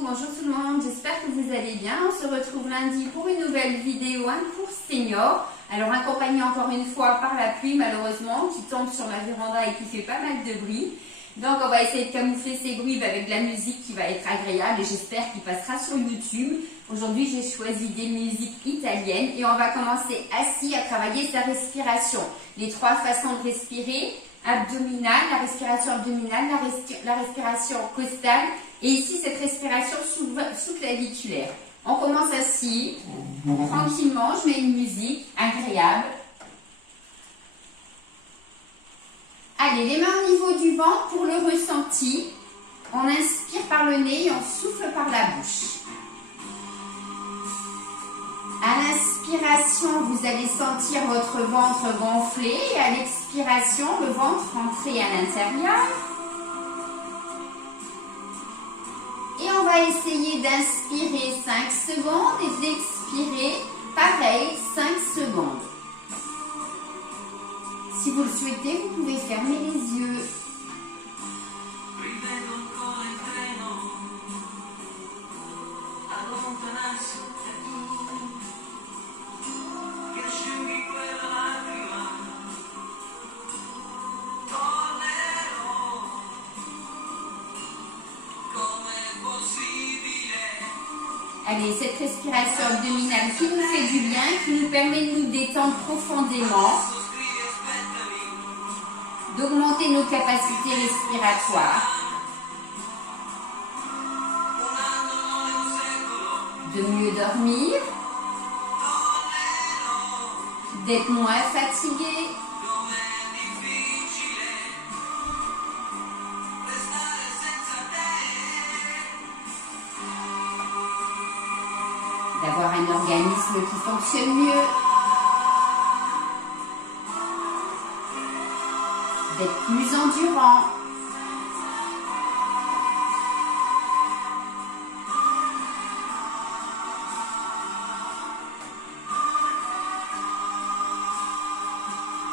bonjour tout le monde, j'espère que vous allez bien. On se retrouve lundi pour une nouvelle vidéo, un cours senior. Alors accompagné encore une fois par la pluie malheureusement qui tombe sur ma véranda et qui fait pas mal de bruit. Donc on va essayer de camoufler ces bruits avec de la musique qui va être agréable et j'espère qu'il passera sur YouTube. Aujourd'hui j'ai choisi des musiques italiennes et on va commencer assis à travailler sa respiration. Les 3 façons de respirer: abdominale, la respiration abdominale, la respiration costale et ici cette respiration sous-claviculaire. On commence assis, tranquillement, je mets une musique agréable. Allez, les mains au niveau du ventre pour le ressenti. On inspire par le nez et on souffle par la bouche. À l'inspiration, vous allez sentir votre ventre gonfler et à l'expiration, le ventre rentrer à l'intérieur. Et on va essayer d'inspirer 5 secondes et d'expirer, pareil, 5 secondes. Si vous le souhaitez, vous pouvez fermer les yeux. Allez, cette respiration abdominale qui nous fait du bien, qui nous permet de nous détendre profondément, d'augmenter nos capacités respiratoires, de mieux dormir, d'être moins fatigué, d'avoir un organisme qui fonctionne mieux, d'être plus endurant.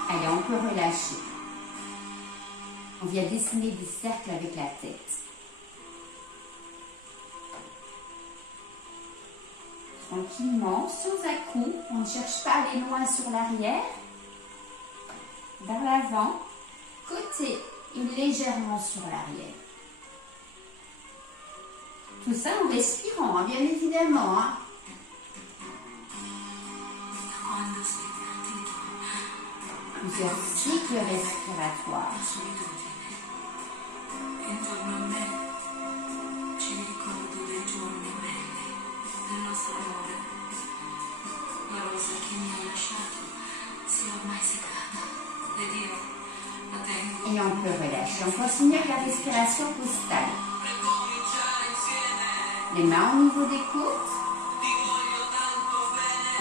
Allez, on peut relâcher. On vient dessiner des cercles avec la tête. Tranquillement, sans à-coups, on ne cherche pas à aller loin sur l'arrière, vers l'avant, côté et légèrement sur l'arrière. Tout ça en respirant, hein, bien évidemment. Hein. Plusieurs cycles respiratoires. Et on peut relâcher. On continue avec la respiration costale. Les mains au niveau des côtes.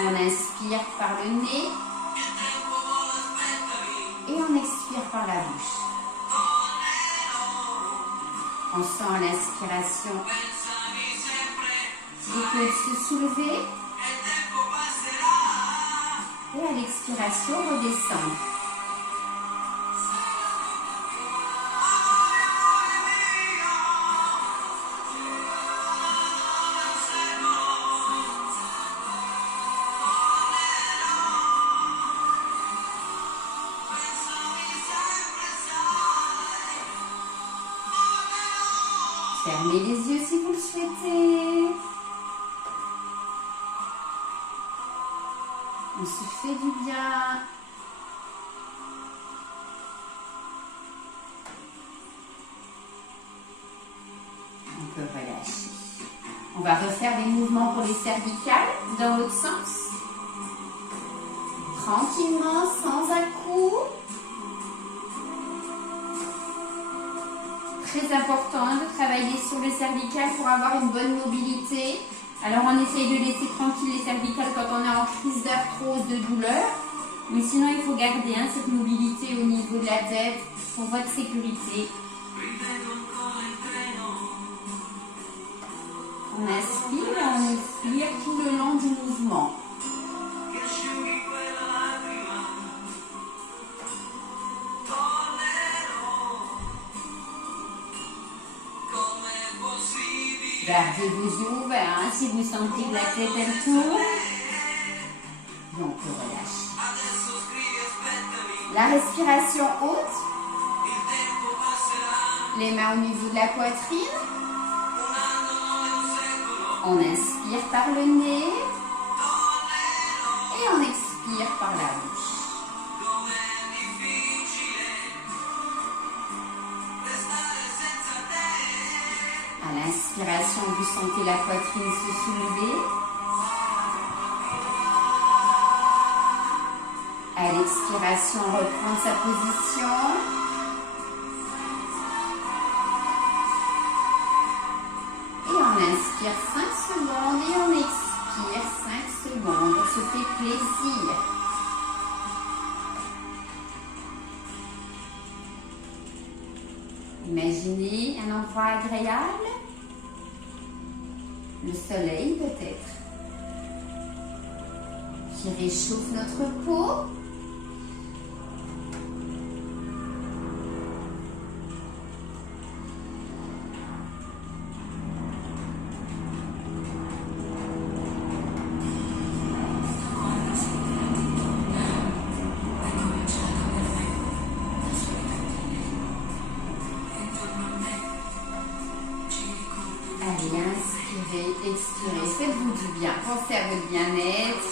On inspire par le nez. Et on expire par la bouche. On sent à l'inspiration les côtes se soulever. Et à l'expiration, redescendre. Fermez les yeux si vous le souhaitez. On se fait du bien. On peut relâcher. On va refaire des mouvements pour les cervicales dans l'autre sens. Tranquillement, sans à-coups. Très important de travailler sur le cervical pour avoir une bonne mobilité. Alors on essaye de laisser tranquille les cervicales quand on est en crise d'arthrose, de douleur. Mais sinon il faut garder cette mobilité au niveau de la tête pour votre sécurité. On inspire et on expire tout le long du mouvement. Come possibile Gardez vos yeux ouverts hein, si vous sentez que la tête elle tourne. Et on peut relâcher. La respiration haute. Les mains au niveau de la poitrine. On inspire par le nez. Et on expire par la bouche. À l'inspiration, vous sentez la poitrine se soulever. À l'expiration, reprendre sa position. Et on inspire 5 secondes et on expire 5 secondes. On se fait plaisir. Imaginez un endroit agréable. Le soleil peut-être. Qui réchauffe notre peau. Allez, inspirez, expirez, faites-vous du bien, pensez à votre bien-être.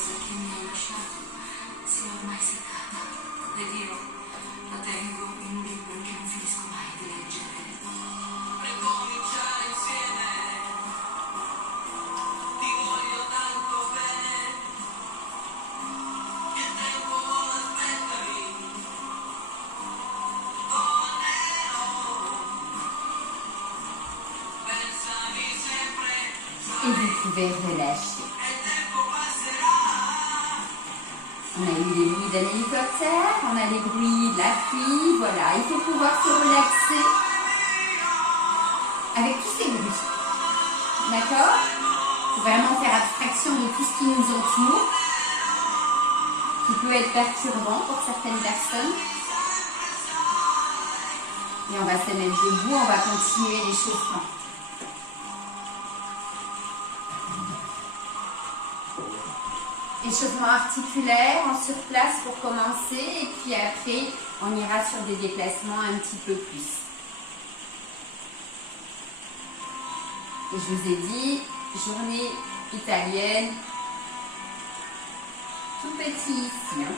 Et vous pouvez relâcher. On a eu les bruits d'un hélicoptère, on a les bruits de la pluie, voilà. Il faut pouvoir se relaxer avec tous ces bruits. D'accord? Il faut vraiment faire abstraction de tout ce qui nous entoure, qui peut être perturbant pour certaines personnes. Et on va se mettre debout, on va continuer l'échauffement. Échauffement articulaire en surplace pour commencer et puis après on ira sur des déplacements un petit peu plus. Et je vous ai dit, journée italienne, tout petit ici. Hein.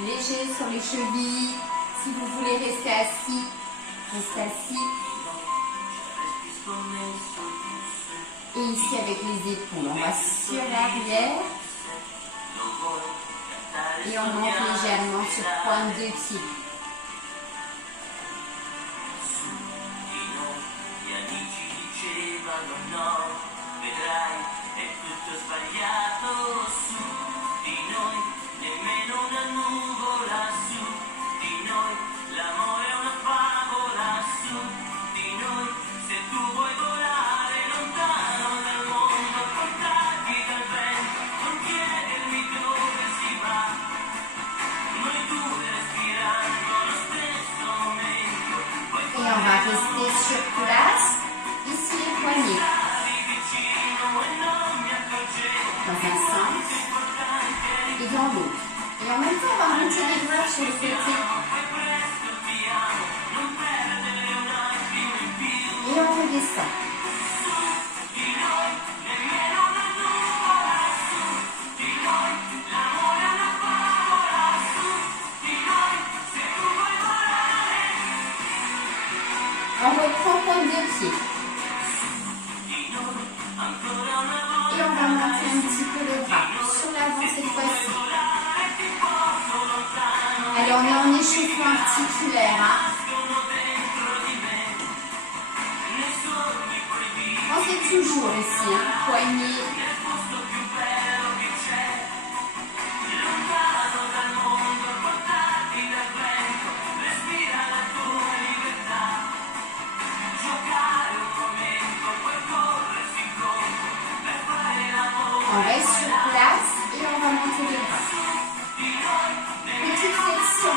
Léger sur les chevilles, si vous voulez rester assis, restez assis. Et ici avec les épaules, on va sur l'arrière et on monte légèrement sur pointe de pied. On va rester sur place, ici les poignets, dans un sens et dans l'autre. Et en même temps, on va monter les bras sur le côté. Et on redescend. On reprend pointe de pied. Et on va monter un petit peu le bras sur l'avant cette fois-ci. Allez, on est en échauffement articulaire. Hein. Pensez toujours ici, hein, poignet. On reste sur place et on va monter les bras. Petite flexion.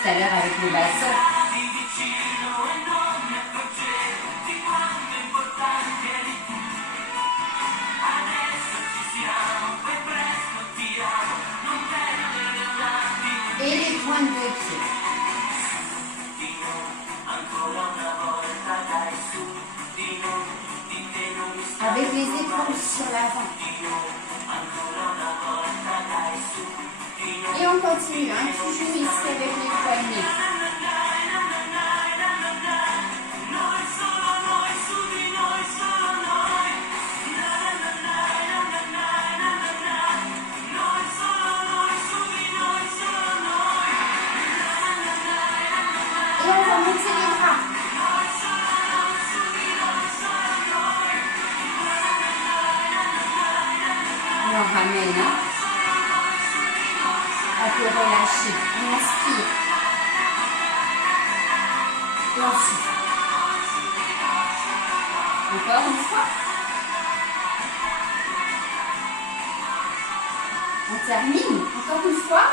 tout à l'heure avec le bâton. Et les pointes de pied. Avec les épaules sur l'avant. Et on continue, hein, toujours ici avec les poignets. Et on va monter les bras. Et on ramène, hein. On peut relâcher. On inspire. Et on souffle. Encore une fois. On termine. Encore une fois.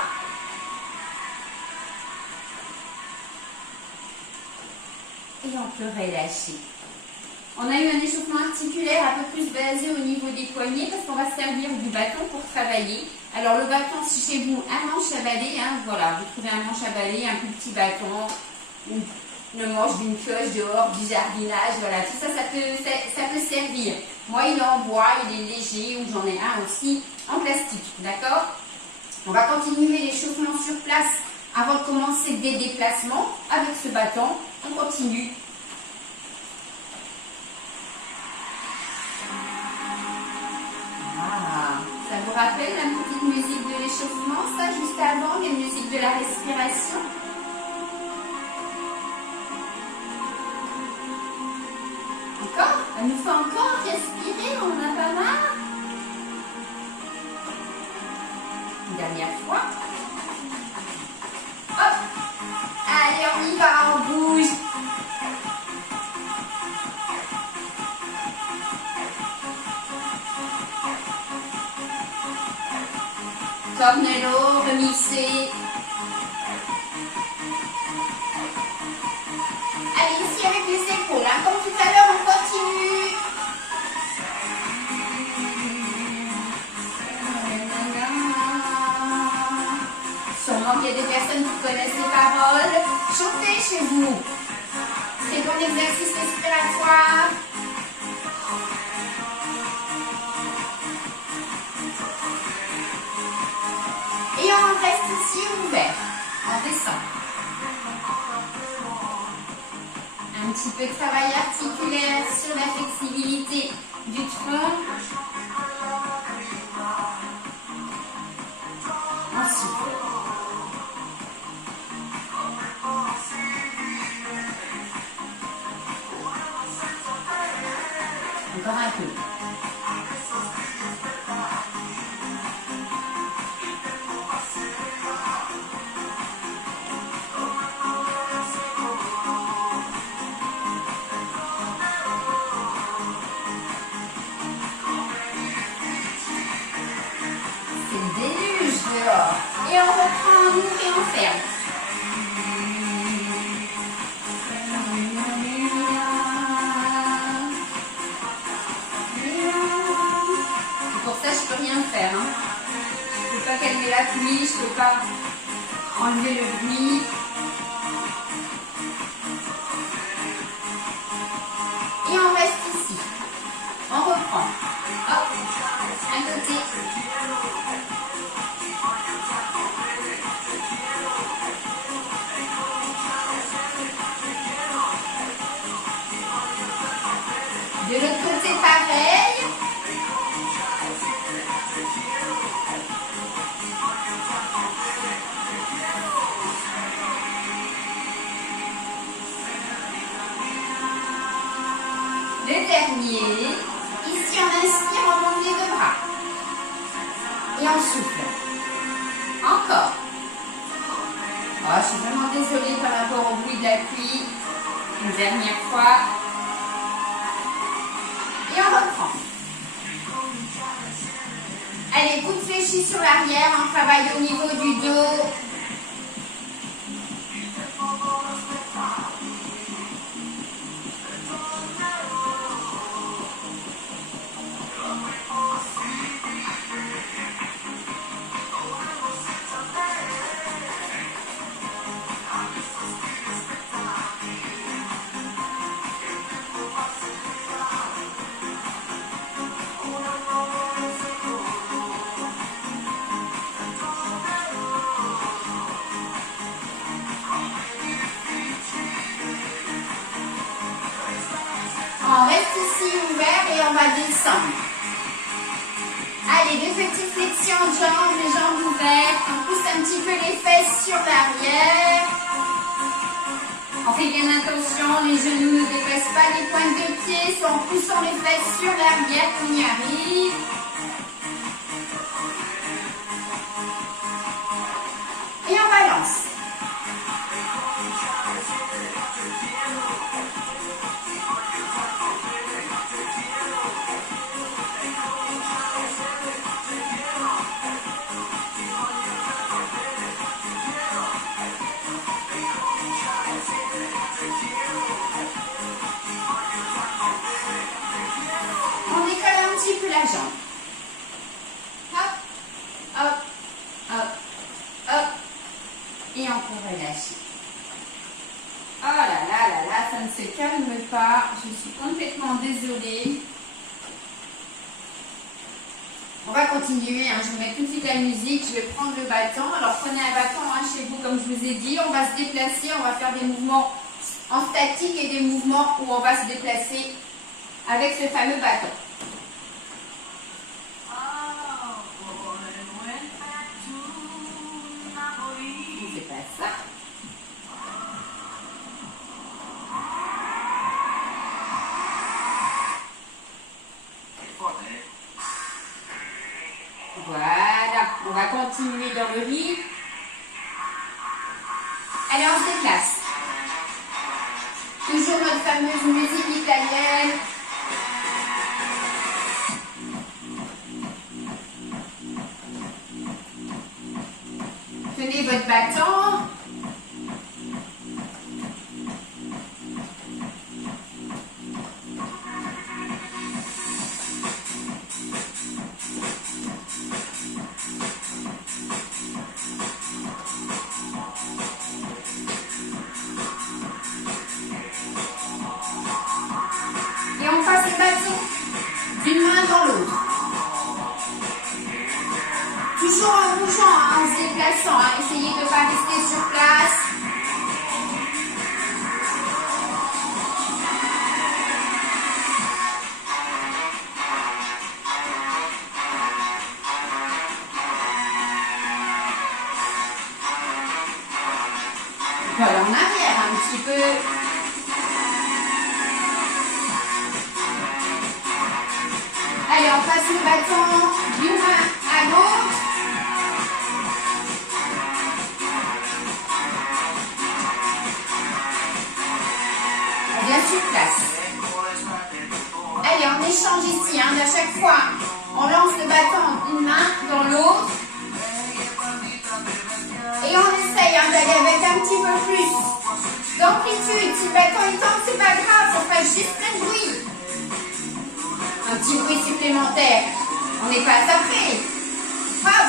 Et on peut relâcher. On a eu un échauffement articulaire un peu plus basé au niveau des poignets parce qu'on va se servir du bâton pour travailler. Alors le bâton, si chez vous, un manche à balai, hein, voilà, vous trouvez un manche à balai, un plus petit bâton, le manche d'une pioche dehors, du jardinage, voilà, tout ça, ça peut servir. Moi, il est en bois, il est léger, ou j'en ai un aussi en plastique, d'accord? On va continuer l'échauffement sur place avant de commencer des déplacements avec ce bâton. On continue. Ça vous rappelle la petite musique de l'échauffement, ça, juste avant, les musiques de la respiration? Encore? Elle nous fait encore respirer, on en a pas marre? Une dernière fois. Hop! Allez, on y va, on bouge. Cornello, remixé. Allez, ici avec les épaules, hein. Comme tout à l'heure, on continue. Sûrement qu'il y a des personnes qui connaissent les paroles. Chantez chez vous. Très bon exercice respiratoire. Et on reste ici ouvert. On descend. Un petit peu de travail articulaire sur la flexibilité du tronc. On souffle. Encore un peu. Et on reprend, on ouvre et on ferme. Et pour ça, je peux rien faire. Hein. Je ne peux pas calmer la pluie, je ne peux pas enlever le bruit. Et on reste ici. On reprend. Hop, un côté. De l'autre côté, pareil. Le dernier. Ici, on inspire, on monte les deux bras. Et on souffle. Encore. Oh, je suis vraiment désolée par rapport au bruit de la pluie. Une dernière fois. Et on reprend. Allez, coude fléchi sur l'arrière, on travaille au niveau du dos. ensemble. Allez, 2 petites flexions de jambes, les jambes ouvertes. On pousse un petit peu les fesses sur l'arrière. On fait bien attention, les genoux ne dépassent pas les pointes de pied. C'est en poussant les fesses sur l'arrière qu'on y arrive. Et on balance. On décolle un petit peu la jambe. Hop, hop, hop, hop. Et on peut relâcher. Oh là là là là, ça ne se calme pas. Je suis complètement désolée. On va continuer. Je vous mets tout de suite la musique. Je vais prendre le bâton. Alors prenez un bâton chez vous, comme je vous ai dit. On va se déplacer. On va faire des mouvements en statique et des mouvements où on va se déplacer avec ce fameux bâton. C'est pas ça. Voilà, on va continuer dans le rythme. Allez, on se déplace. Toujours notre fameuse musique italienne. Tenez votre bâton. Et on passe le bâton d'une main dans l'autre. Toujours en bougeant, en se déplaçant. Essayez de ne pas rester sur place. Voilà, en arrière un petit peu. Allez, on passe le bâton d'une main à l'autre. On vient sur place. Allez, on échange ici. À chaque fois, on lance le bâton d'une main dans l'autre. Et on essaye d'aller avec un petit peu plus d'amplitude. Si le bâton il tombe, c'est pas grave, on fait juste un bruit. Un petit bruit supplémentaire. On n'est pas après. Hop.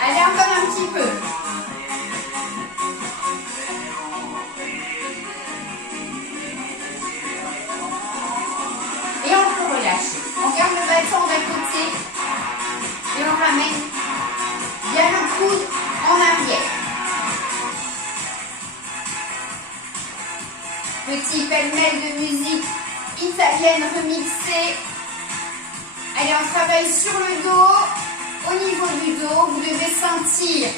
Allez, encore un petit peu. Et on peut relâcher. On garde le bâton d'un côté et on ramène bien le coude en arrière. Petit pêle-mêle de musique italienne remixée. Allez, on travaille sur le dos. Au niveau du dos, vous devez sentir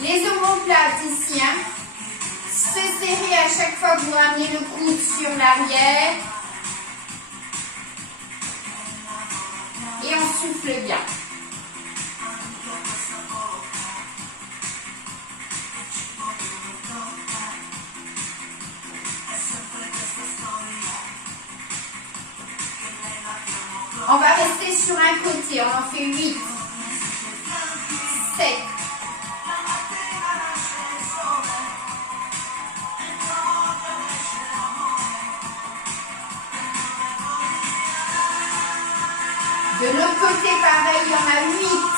les omoplates ici. Se serrer à chaque fois que vous ramenez le coude sur l'arrière. Et on souffle bien. On va rester sur un côté, on en fait 8, 7. De l'autre côté, pareil, il y en a 8.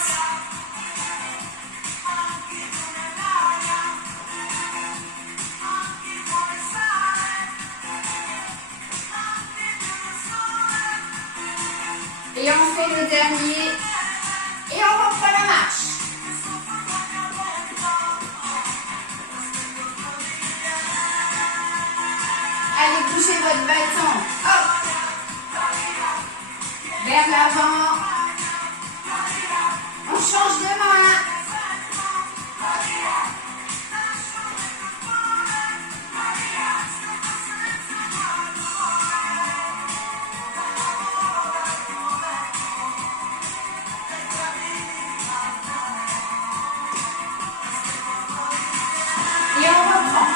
Et on fait le dernier. Et on reprend la marche. Allez, bougez votre bâton. Hop. Vers l'avant. On change de main. Et on reprend.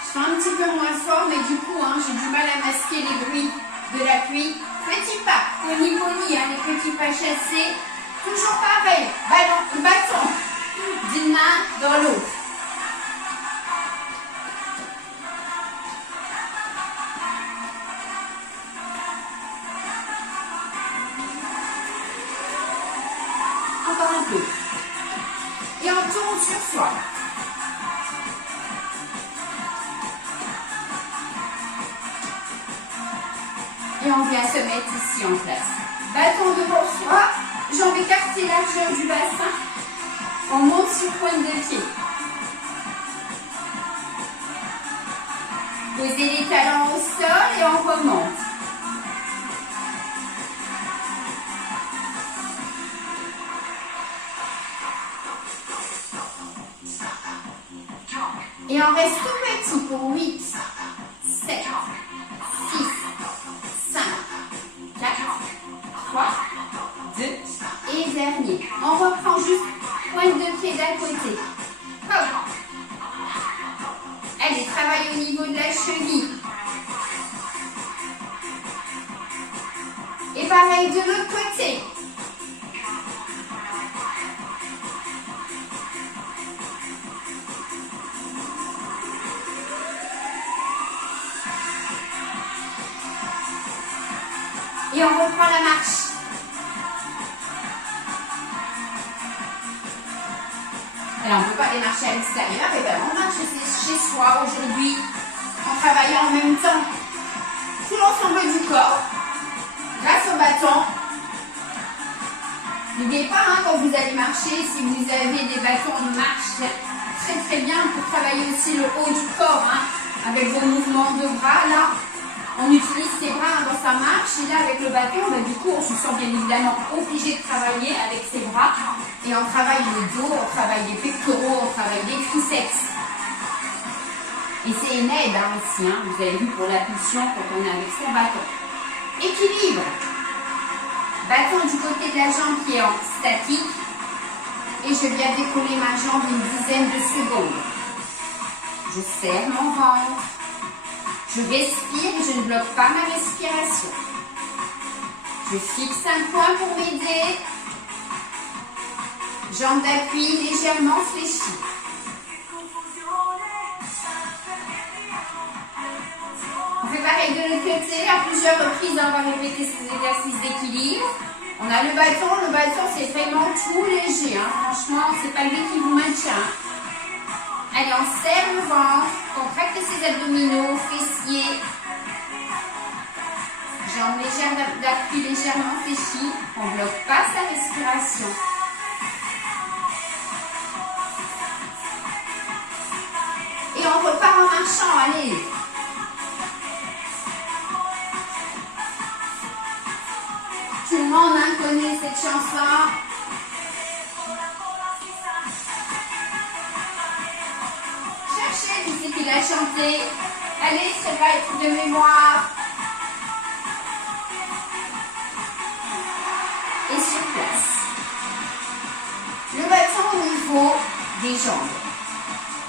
Je fais un petit peu moins fort, mais du coup, j'ai du mal à masquer les bruits de la pluie. Petit pas, pony, les petits pas chassés. Toujours pareil, bâton d'une main dans l'autre. Encore un peu. Et on tourne sur soi. Et on vient se mettre ici en place. Bâton devant soi, jambes écartées, largeur du bassin. On monte sur pointe de pied. Posez les talons au sol et on remonte. Et on reste tout petit pour 8, 7, 6, 5, 4, 3, 2 et dernier. On reprend juste pointe de pied d'un côté. Hop. Allez, travaille au niveau de la cheville. Et pareil de l'autre côté. Et on reprend la marche. Alors, on ne peut pas aller marcher à l'extérieur, et bien on marche chez soi aujourd'hui en travaillant en même temps tout l'ensemble du corps grâce au bâton. N'oubliez pas, quand vous allez marcher, si vous avez des bâtons de marche, c'est très bien pour travailler aussi le haut du corps, avec vos mouvements de bras là. On utilise ses bras dans sa marche et là avec le bâton, du coup on se sent bien évidemment obligé de travailler avec ses bras et on travaille le dos, on travaille les pectoraux, on travaille les triceps. Et c'est une aide aussi, vous avez vu pour la pulsion quand on est avec son bâton. Équilibre. Bâton du côté de la jambe qui est en statique et je viens décoller ma jambe une dizaine de secondes. Je serre mon ventre. Je respire et je ne bloque pas ma respiration. Je fixe un point pour m'aider. Jambes d'appui légèrement fléchies. On fait pareil de l'autre côté. À plusieurs reprises, on va répéter ces exercices d'équilibre. On a le bâton c'est vraiment tout léger. Franchement, c'est pas lui qui vous maintient. Allez, on serre le ventre, contracte ses abdominaux, fessiers. Jambes légères d'appui légèrement fléchies. On ne bloque pas sa respiration. Et on repart en marchant, allez. Tout le monde connaît cette chanson. Qui c'est qui l'a chanté? Allez, ça va être de mémoire. Et sur place. Le bâton au niveau des jambes.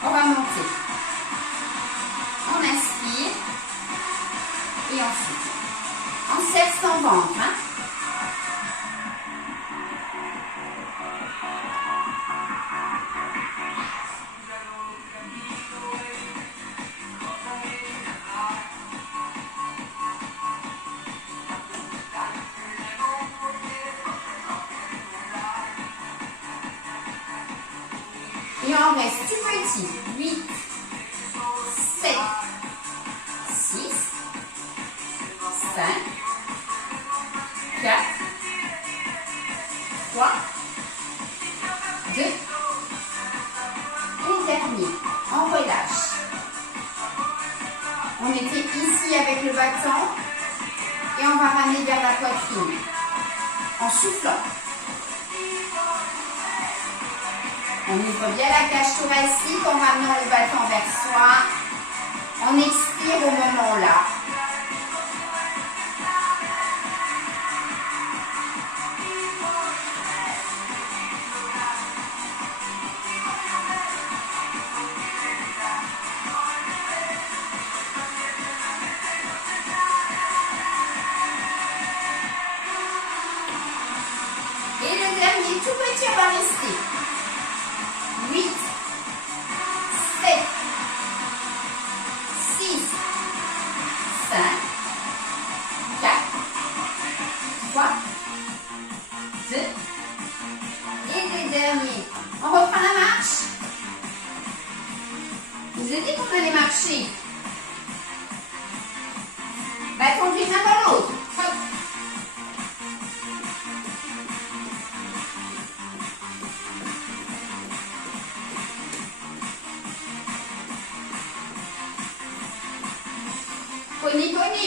On va monter. On inspire. Et ensuite, on serre son ventre. Et on reste tout petit. 8, 7, avec le bâton et on va ramener vers la poitrine en soufflant. On ouvre bien la cage thoracique en ramenant le bâton vers soi. On expire au moment là. Et le dernier tout petit, on va rester. 8, 7, 6, 5, 4, 3, 2, et les derniers. On reprend la marche. Je vous ai dit qu'on allait marcher. Bâton d'une main dans l'autre. Hop. Pony, pony.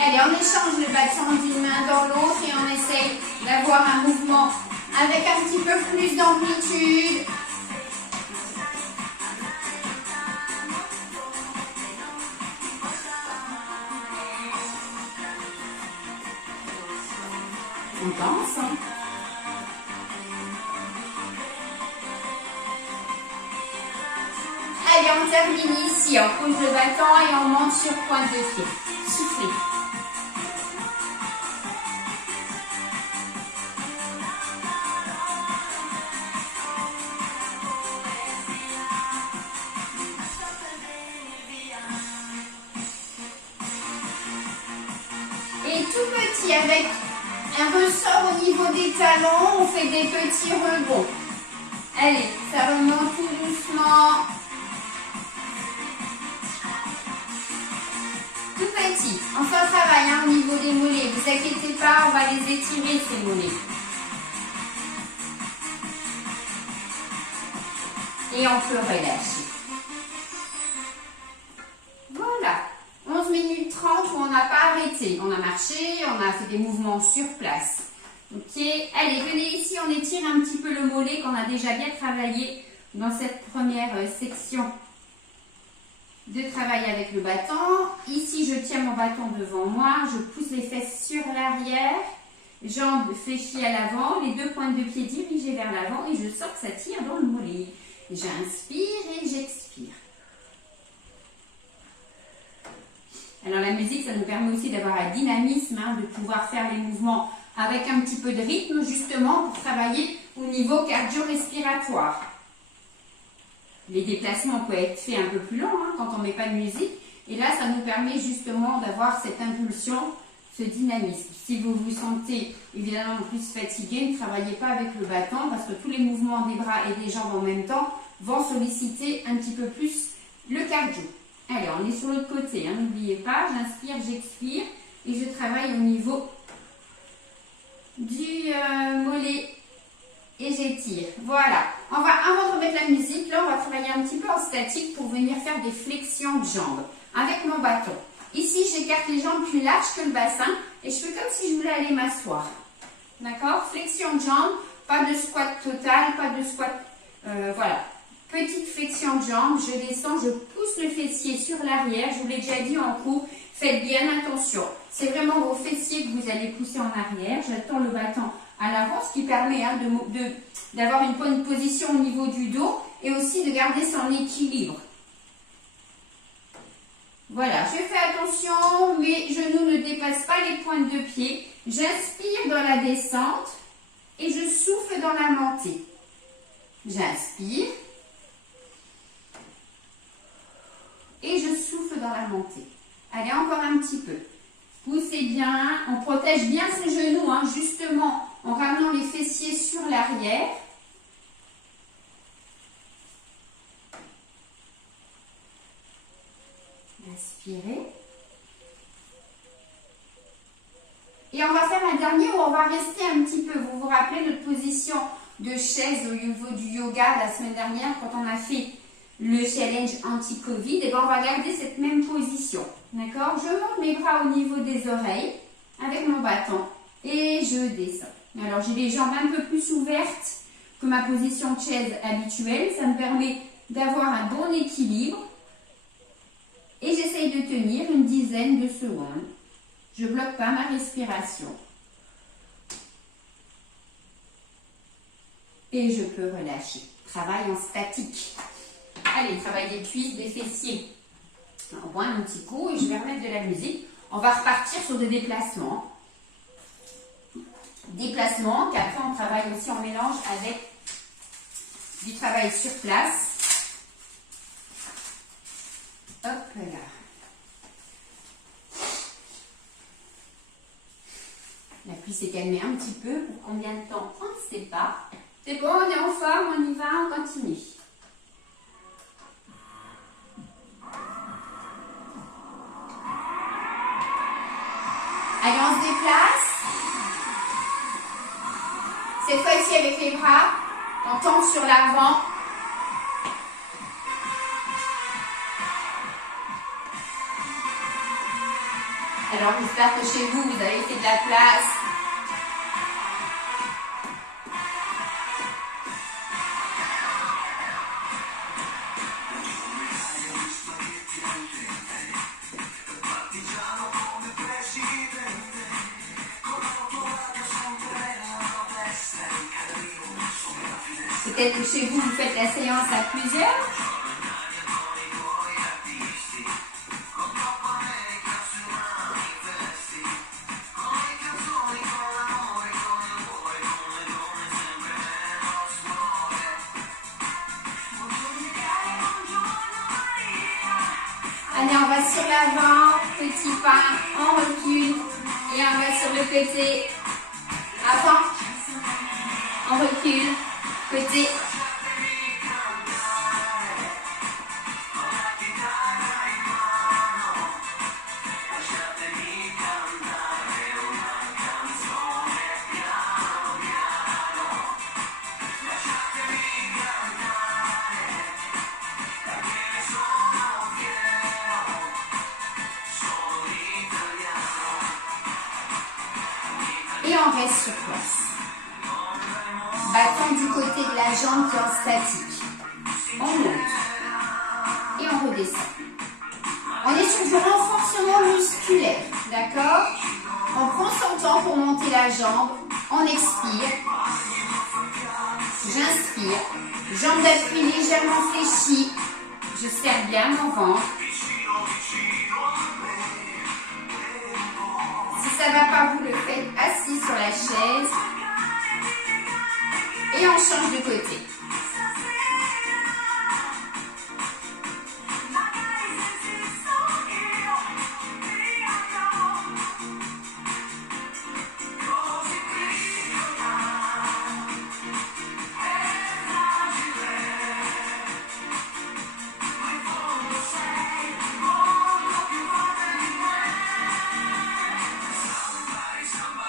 Allez, on échange le bâton d'une main dans l'autre et on essaye d'avoir un mouvement avec un petit peu plus d'amplitude. On danse. Hein. Allez, on termine ici. On pose le bâton et on monte sur pointe de pied. Soufflez. Et tout petit avec un ressort au niveau des talons, on fait des petits rebonds. Allez, ça remonte tout doucement. Tout petit. On fait un travail hein, au niveau des mollets. Ne vous inquiétez pas, on va les étirer ces mollets. Et on peut relâcher. Voilà. 11 minutes 30 où on n'a pas arrêté. On a marché, on a fait des mouvements sur place. Ok. Allez, venez ici, on étire un petit peu le mollet qu'on a déjà bien travaillé dans cette première section de travail avec le bâton. Ici, je tiens mon bâton devant moi, je pousse les fesses sur l'arrière, jambes fléchies à l'avant, les deux pointes de pied dirigées vers l'avant et je sens que ça tire dans le mollet. J'inspire et j'expire. Alors la musique, ça nous permet aussi d'avoir un dynamisme, hein, de pouvoir faire les mouvements avec un petit peu de rythme justement pour travailler au niveau cardio-respiratoire. Les déplacements peuvent être faits un peu plus longs hein, quand on ne met pas de musique. Et là, ça nous permet justement d'avoir cette impulsion, ce dynamisme. Si vous vous sentez évidemment plus fatigué, ne travaillez pas avec le bâton parce que tous les mouvements des bras et des jambes en même temps vont solliciter un petit peu plus le cardio. Allez, on est sur l'autre côté, hein, n'oubliez pas, j'inspire, j'expire et je travaille au niveau du mollet et j'étire. Voilà, avant de remettre la musique, là on va travailler un petit peu en statique pour venir faire des flexions de jambes avec mon bâton. Ici, j'écarte les jambes plus larges que le bassin et je fais comme si je voulais aller m'asseoir. D'accord? Flexion de jambes, pas de squat total, pas de squat, voilà. Petite flexion de jambes, je descends, je pousse le fessier sur l'arrière. Je vous l'ai déjà dit en cours, faites bien attention. C'est vraiment vos fessiers que vous allez pousser en arrière. J'attends le bâton à l'avant, ce qui permet hein, d'avoir une bonne position au niveau du dos et aussi de garder son équilibre. Voilà, je fais attention, mes genoux ne dépassent pas les pointes de pied. J'inspire dans la descente et je souffle dans la montée. J'inspire. Et je souffle dans la montée. Allez, encore un petit peu. Poussez bien, on protège bien ses genoux, hein, justement, en ramenant les fessiers sur l'arrière. Inspirez. Et on va faire un dernier où on va rester un petit peu. Vous vous rappelez notre position de chaise au niveau du yoga la semaine dernière quand on a fait le challenge anti-Covid? Et bien on va garder cette même position. D'accord? Je monte mes bras au niveau des oreilles avec mon bâton et je descends. Alors j'ai les jambes un peu plus ouvertes que ma position de chaise habituelle. Ça me permet d'avoir un bon équilibre. Et j'essaye de tenir une dizaine de secondes. Je ne bloque pas ma respiration. Et je peux relâcher. Travail en statique. Allez, travail des cuisses, des fessiers. On boit un petit coup et je vais remettre de la musique. On va repartir sur des déplacements. Déplacements qu'après on travaille aussi en mélange avec du travail sur place. Hop là. La pluie s'est calmée un petit peu. Pour combien de temps? On ne sait pas. C'est bon, on est en forme, on y va, on continue. Allez, on se déplace. Cette fois-ci avec les bras, on tombe sur l'avant. Alors, j'espère que chez vous, vous avez fait de la place. Peut-être que chez vous, vous faites la séance à plusieurs. Allez, on va sur l'avant, petit pas, on recule et on va sur le côté. Avant, on recule, côté. Et on reste sur place. Bâton du côté de la jambe qui est en statique. On monte. Et on redescend. On est sur du renforcement musculaire. D'accord? On prend son temps pour monter la jambe. On expire. J'inspire. Jambe d'appui légèrement fléchie. Je serre bien mon ventre. Si ça ne va pas, vous le faites assis sur la chaise. Et on change de côté.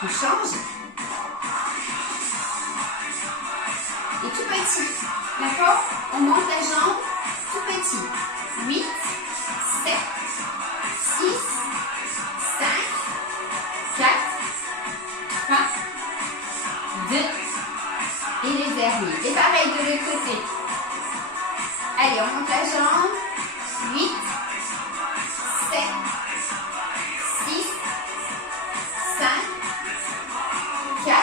On change. Et tout petit. D'accord? On monte la jambe tout petit. 8, 7, 6, 5, 4, 3, 2 et les derniers. Et pareil de l'autre côté. Allez, on monte la jambe. 8, 7, 6, 5, 4,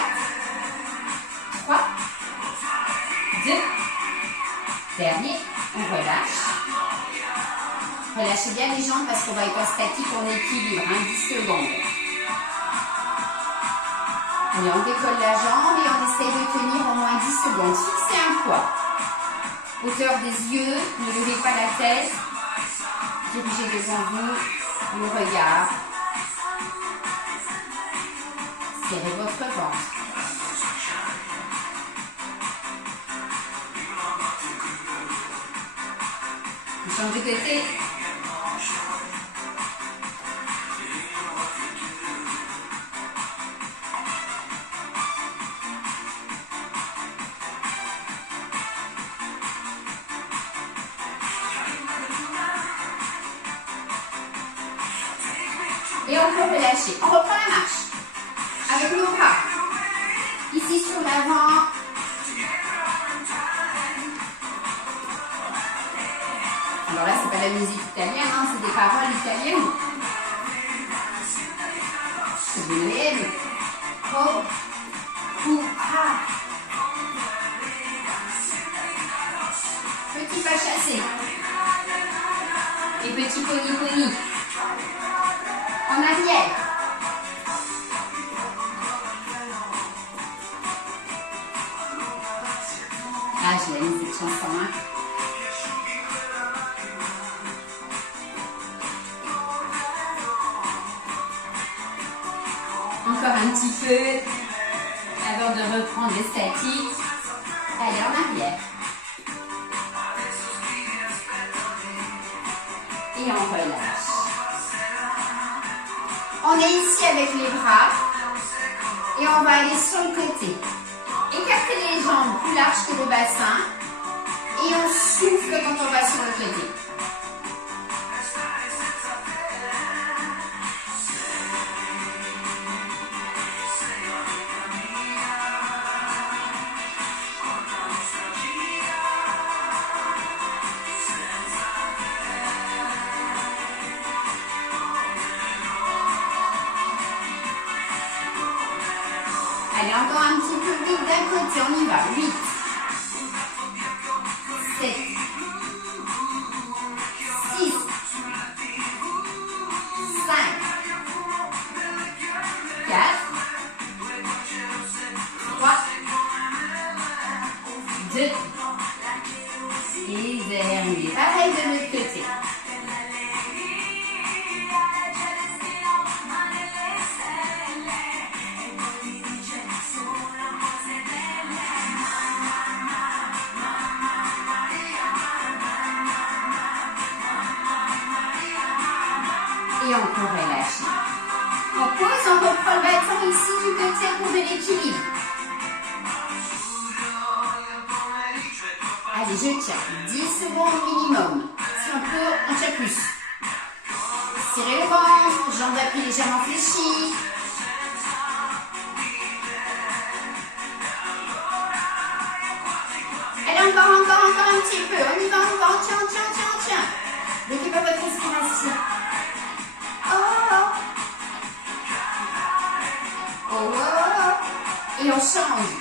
3, 2, dernier, on relâche. Relâchez bien les jambes parce qu'on va être en statique, on équilibre, 10 secondes. Allez, on décolle la jambe et on essaye de tenir au moins 10 secondes. Fixez un poids. Hauteur des yeux, ne levez pas la tête. Dirigez devant vous le regard. Serrez votre ventre. On change de côté. Et on peut relâcher. On reprend la marche. Avec nos bras. Ici sur l'avant. Alors là, c'est pas la musique italienne, hein, c'est des paroles italiennes. Bene. Oh. Ah. Petit pas chassé. Et petit pony. En arrière. Ah, je l'aime cette chanson, hein. Encore un petit peu avant de reprendre les statiques. Allez, en arrière. Et on relâche. On est ici avec les bras et on va aller sur le côté. Écartez les jambes plus larges que le bassin et on souffle quand on va sur le côté. Allez, encore un petit peu vite d'un côté, on y va. 8, 7, 6, 5, 4, 3, 2, et dernier. Pareil de l'autre côté. Et on peut relâcher. On pose, on reprend le bâton ici du côté pour de l'équilibre. Allez, je tiens. 10 secondes minimum. Si on peut, on tient plus. Serrez le ventre, jambes d'appui légèrement fléchies. Allez, encore un petit peu. On y va, on tient. N'occupez pas votre respiration. Et on change.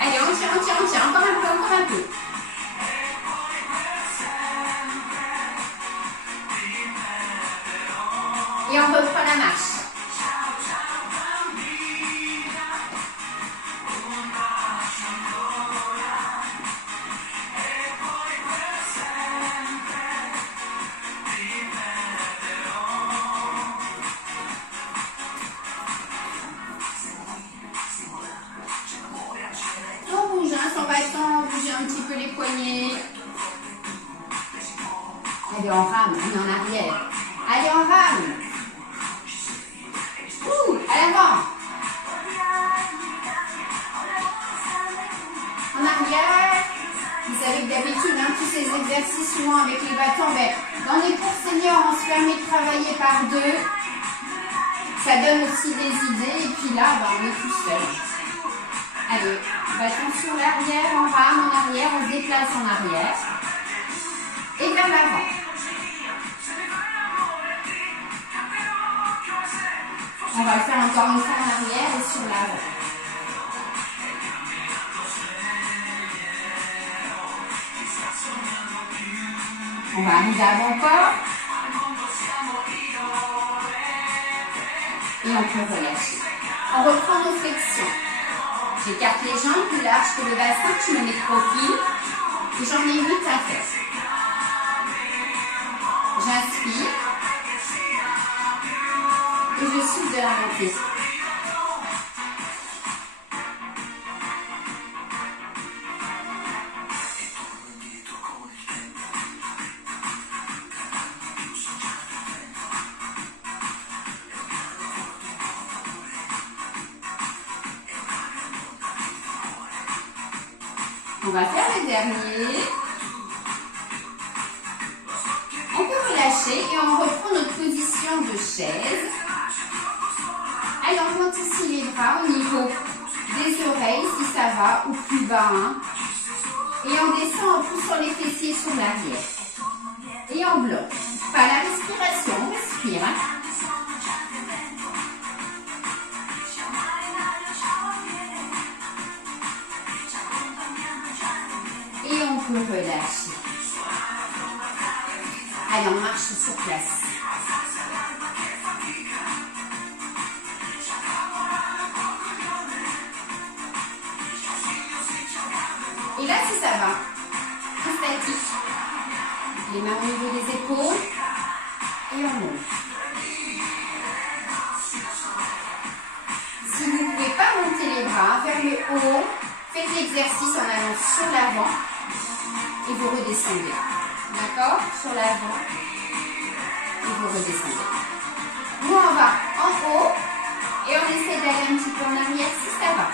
Allez, on tient. Encore un peu. Et on reprend la marche. Bouger un petit peu les poignets. Allez, on rame, on est en arrière. Allez, on rame. À l'avant. En arrière. Vous savez que d'habitude, tous ces exercices souvent avec les bâtons, dans les cours seniors, on se permet de travailler par deux. Ça donne aussi des idées. Et puis là, on est tout seul. Allez, bâton sur l'arrière, on rame en arrière, on se déplace en arrière. Et vers l'avant. On va le faire encore une fois en arrière et sur l'avant. On va arriver à avant-corps. Et on peut relâcher. On reprend nos flexions. J'écarte les jambes plus larges que le bassin, je me mets de profil et j'en ai 8 à faire. J'inspire et je souffle de la montée. On va faire le dernier. On peut relâcher et on reprend notre position de chaise. Allez, on monte ici les bras au niveau des oreilles si ça va, ou plus bas. Hein. Et on descend en poussant les fessiers sur l'arrière. Et on bloque. Pas la respiration, on respire. Hein. Et on peut relâcher. Allez, on marche sur place. Et là, si ça va, tout statique. Les mains au niveau des épaules. Et on monte. Si vous ne pouvez pas monter les bras vers le haut, faites l'exercice en allant sur l'avant et vous redescendez. D'accord? Sur l'avant et vous redescendez. Nous, on va en haut et on essaie d'aller un petit peu en arrière si ça va.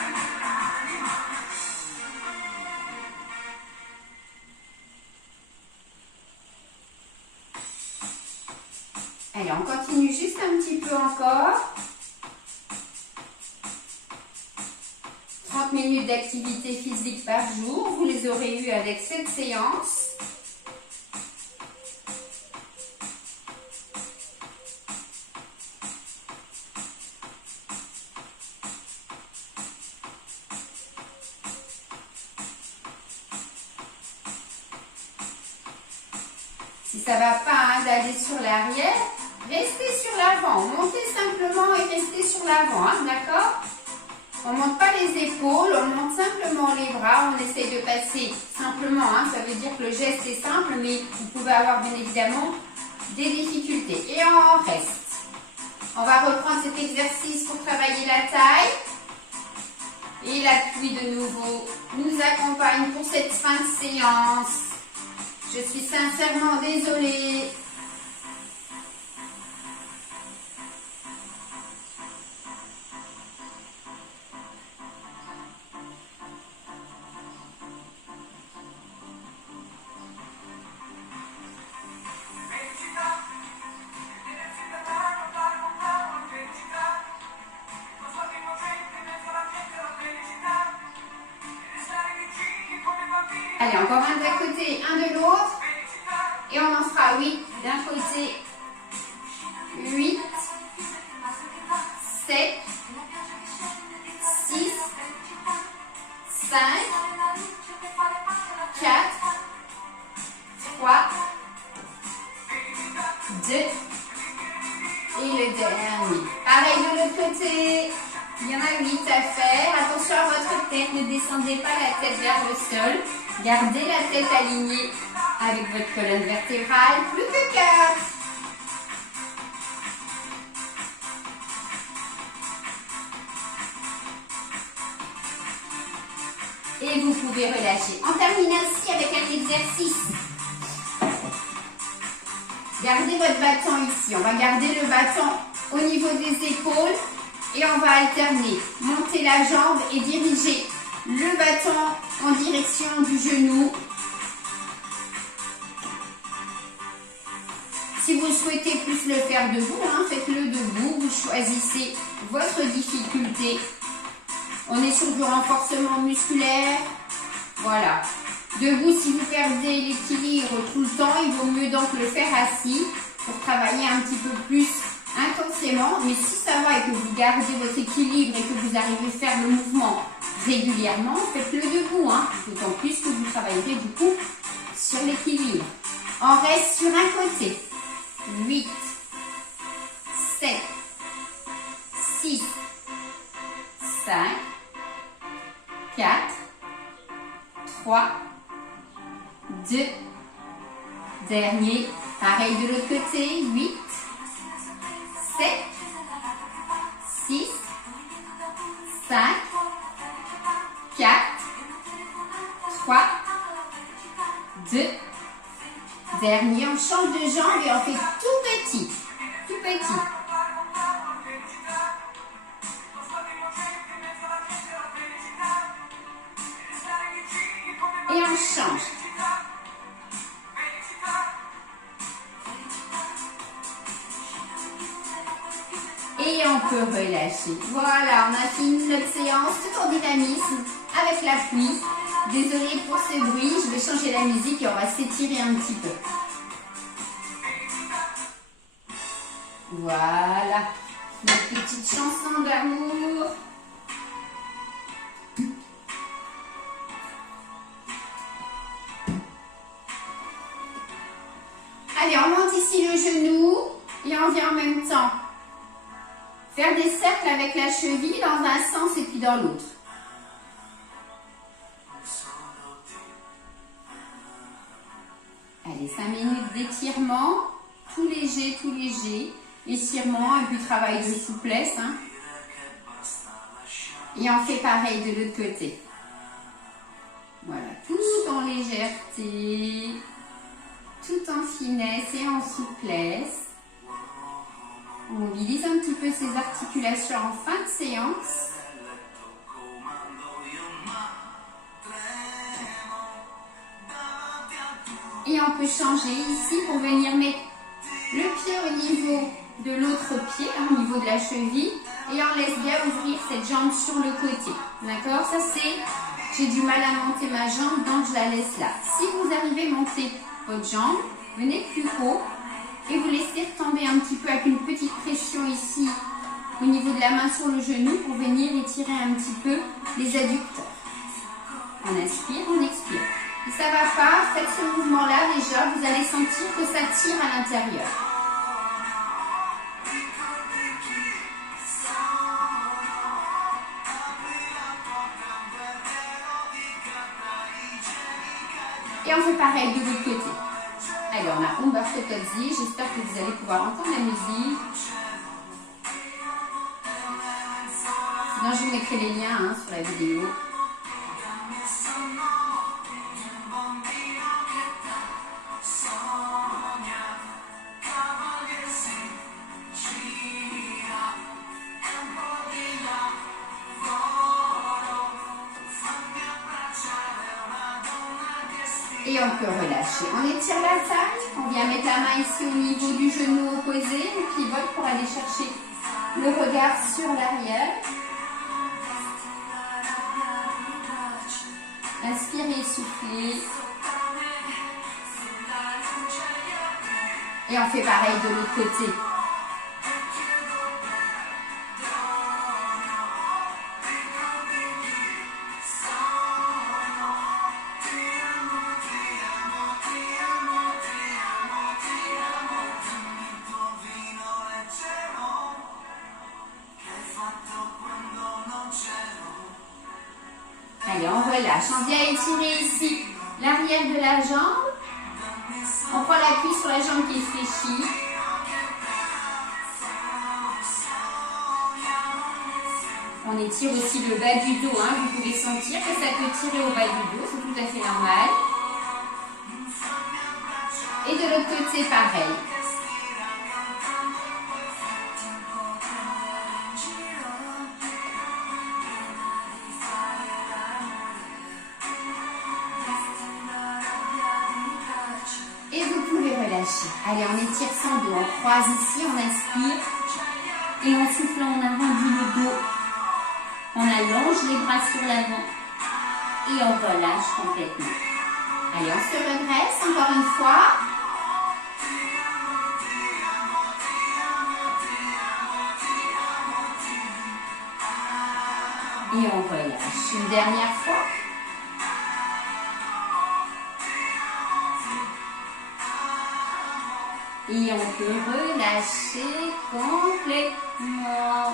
Allez, on continue juste un petit peu encore. 30 minutes d'activité physique par jour. Vous les aurez eues avec cette séance. Si ça ne va pas hein, d'aller sur l'arrière, restez sur l'avant. Montez simplement et restez sur l'avant, hein, d'accord? On ne monte pas les épaules, on monte simplement les bras. On essaie de passer simplement, hein, ça veut dire que le geste est simple, mais vous pouvez avoir bien évidemment des difficultés. Et on reste. On va reprendre cet exercice pour travailler la taille. Et l'appui de nouveau nous accompagne pour cette fin de séance. Je suis sincèrement désolée. Allez, encore un d'un côté, un de l'autre. Et on en fera 8 d'un côté, 8, 7, 6, 5, 4, 3, 2 et le dernier. Pareil de l'autre côté, il y en a 8 à faire. Attention à votre tête, ne descendez pas la tête vers le sol. Gardez la tête alignée avec votre colonne vertébrale. Plus que 4. Et vous pouvez relâcher. On termine ainsi avec un exercice. Gardez votre bâton ici. On va garder le bâton au niveau des épaules et on va alterner. Monter la jambe et diriger le bâton en direction du genou. Si vous souhaitez plus le faire debout, hein, faites-le debout. Vous choisissez votre difficulté. On est sur du renforcement musculaire. Voilà. Debout, si vous perdez l'équilibre tout le temps, il vaut mieux donc le faire assis pour travailler un petit peu plus intensément. Mais si ça va et que vous gardez votre équilibre et que vous arrivez à faire le mouvement régulièrement, faites-le debout. Hein, d'autant plus que vous travaillerez du coup sur l'équilibre. On reste sur un côté. 8, 7, 6, 5, 4, 3, 2, dernier, pareil de l'autre côté, 8, 7, 6, 5, 4, 3, 2, dernier, on change de jambe et on fait tout petit, tout petit. Et on change. Et on peut relâcher. Voilà, on a fini notre séance tout en dynamisme avec la pluie. Désolée pour ce bruit, je vais changer la musique et on va s'étirer un petit peu. Voilà, notre petite chanson d'amour. Allez, on monte ici le genou et on vient en même temps faire des cercles avec la cheville dans un sens et puis dans l'autre. Allez, 5 minutes d'étirement, tout léger, étirement et puis travail de souplesse. Hein. Et on fait pareil de l'autre côté. Voilà, tout en légèreté, tout en finesse et en souplesse. On mobilise un petit peu ses articulations en fin de séance. Et on peut changer ici pour venir mettre le pied au niveau de l'autre pied, au niveau de la cheville. Et on laisse bien ouvrir cette jambe sur le côté. D'accord? Ça c'est, j'ai du mal à monter ma jambe, donc je la laisse là. Si vous arrivez à monter votre jambe, venez plus haut. Et vous laissez retomber un petit peu avec une petite pression ici au niveau de la main sur le genou pour venir étirer un petit peu les adducteurs. On inspire, on expire. Si ça ne va pas, faites ce mouvement-là déjà, vous allez sentir que ça tire à l'intérieur. Et on fait pareil de l'autre côté. Allez, on a Umberto Tozzi, j'espère que vous allez pouvoir entendre la musique. Sinon, je vous mettrai les liens sur la vidéo. Et on peut relâcher. On étire la taille, on vient mettre la main ici au niveau du genou opposé, on pivote pour aller chercher le regard sur l'arrière. Inspirez, soufflez. Et on fait pareil de l'autre côté. Allez, on relâche. On vient étirer ici l'arrière de la jambe. On prend l'appui sur la jambe qui est fléchie. On étire aussi le bas du dos. Hein. Vous pouvez sentir que ça peut tirer au bas du dos. C'est tout à fait normal. Et de l'autre côté, pareil. Allez, on étire son dos, on croise ici, on inspire et en soufflant, on arrondit le dos, on allonge les bras sur l'avant et on relâche complètement. Allez, on se redresse encore une fois. Et on relâche. Une dernière fois. Et on peut relâcher complètement.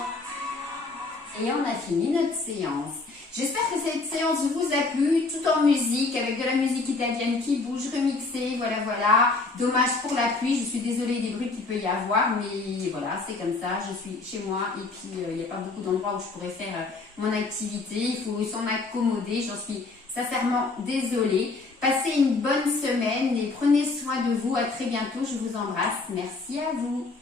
Et on a fini notre séance. J'espère que cette séance vous a plu, tout en musique, avec de la musique italienne qui bouge, remixée, voilà. Dommage pour la pluie, je suis désolée des bruits qu'il peut y avoir, mais voilà, c'est comme ça, je suis chez moi et puis il n'y a pas beaucoup d'endroits où je pourrais faire mon activité, il faut s'en accommoder, j'en suis sincèrement désolée. Passez une bonne semaine et prenez soin de vous, à très bientôt, je vous embrasse, merci à vous.